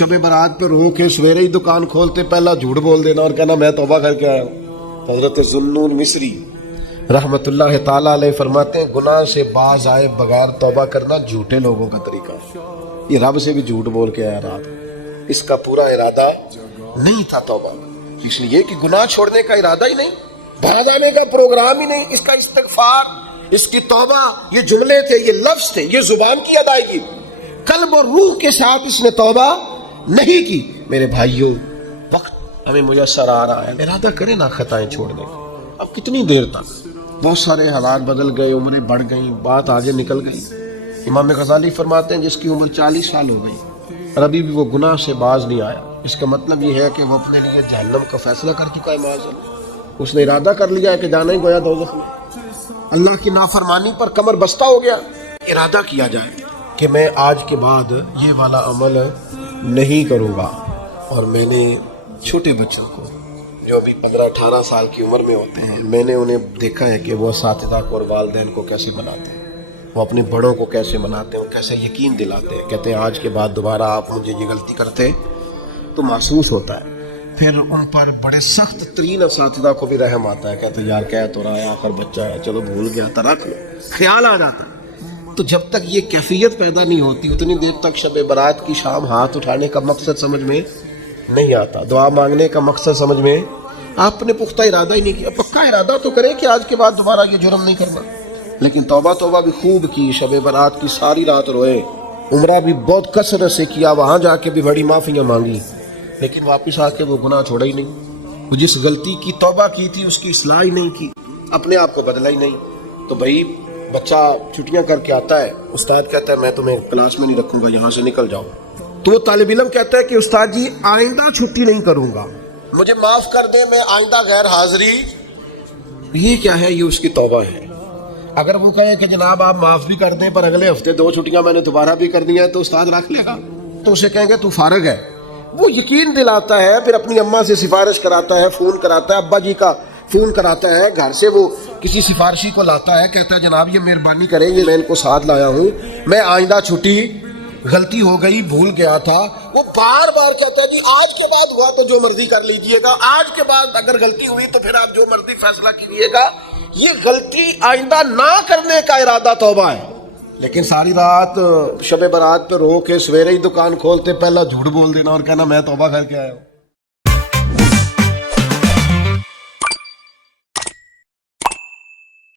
शब बारात पे रो के सवेरे ही दुकान खोलते पहला झूठ बोल देना और कहना मैं तौबा करके आया हूँ। हजरत जुन्नून मिस्री रहमतुल्लाह ताला अलैह फरमाते हैं गुनाह से बाज आए बगैर तौबा करना झूठे लोगों का तरीका है। ये रब से भी झूठ बोल के आया रात, इसका पूरा इरादा नहीं था तौबा, इसलिए कि गुनाह छोड़ने का इरादा ही नहीं, बाहर आने का प्रोग्राम ही नहीं, इसका इस्तिगफार, इसकी तौबा, ये जुमले थे, ये लफ्ज थे, ये जुबान की अदायगी, कल्ब और रूह के साथ इसने तौबा नहीं की। मेरे भाइयों, वक्त हमें मुयस्सर आ रहा है, इरादा करें ना खताएं छोड़ने का। अब कितनी देर तक, बहुत सारे हालात बदल गए, उम्रें बढ़ गई, बात आगे निकल गई। इमाम गजाली फरमाते हैं जिसकी उम्र 40 साल हो गई और अभी भी वो गुनाह से बाज नहीं आया, इसका मतलब ये है कि वो अपने लिए जहन्नम का फैसला कर चुका है। माज़अल्लाह, उसने इरादा कर लिया है कि जाना ही गोया दोज़ख में, अल्लाह की नाफरमानी पर कमर बस्ता हो गया। इरादा किया जाए कि मैं आज के बाद ये वाला अमल नहीं करूँगा। और मैंने छोटे बच्चों को जो अभी 15-18 साल की उम्र में होते हैं, मैंने उन्हें देखा है कि वो असातिज़ा को और वालिदैन को कैसे बनाते हैं, वो अपने बड़ों को कैसे मनाते हैं, कैसे यकीन दिलाते हैं। कहते हैं आज के बाद दोबारा आप मुझे ये गलती करते तो महसूस होता है। फिर उन पर बड़े सख्त तरीन असातिज़ा को भी रहम आता है, कहते यार कह तो रहा है, आखिर बच्चा है, चलो भूल गया तो रख लो, ख्याल आ जाता है। तो जब तक ये कैफियत पैदा नहीं होती उतनी देर तक शब बारात की शाम हाथ उठाने का मकसद समझ में नहीं आता, दुआ मांगने का मकसद समझ में, आपने पुख्ता इरादा ही नहीं किया। पक्का इरादा तो करें कि आज के बाद दोबारा ये जुर्म नहीं करना, लेकिन तौबा भी खूब की, शब बारात की सारी रात रोए, उम्रा भी बहुत कसरत से किया, वहाँ जाके भी बड़ी माफ़ियाँ मांगी, लेकिन वापस आके वो गुनाह छोड़ा ही नहीं। वो जिस गलती की तौबा की थी उसकी इस्लाह ही नहीं की, अपने आप को बदला ही नहीं। तो भाई बच्चा छुट्टियां करके आता है, उस्ताद कहता है मैं तुम्हें क्लास में नहीं रखूंगा, यहाँ से निकल जाओ। तो वो तालिब इल्म कहता है कि उस्ताद जी आइंदा छुट्टी नहीं करूंगा, मुझे माफ कर दे, मैं आइंदा गैर हाजिरी। ये क्या है? ये उसकी तौबा है। अगर वो कहे कि जनाब आप माफ भी कर दें पर अगले हफ्ते 2 छुट्टियां मैंने दोबारा भी कर दी है, तो उस्ताद रख लेगा, तो उसे कहेंगे तू फारग है। वो यकीन दिलाता है, फिर अपनी अम्मा से सिफारिश कराता है, फोन कराता है, अब्बा जी का फोन कराता है, घर से वो किसी सिफारिशी को लाता है, कहता है जनाब ये मेहरबानी करेंगे, मैं इनको साथ लाया हूँ, मैं आइंदा छुट्टी, गलती हो गई, भूल गया था। वो बार बार कहता है जी आज के बाद हुआ तो जो मर्जी कर लीजिएगा, आज के बाद अगर गलती हुई तो फिर आप जो मर्जी फैसला कीजिएगा। ये गलती आइंदा ना करने का इरादा तौबा है। लेकिन सारी रात शब बारात पे रो के सवेरे ही दुकान खोलते पहला झूठ बोल देना और कहना मैं तौबा करके आया हूँ।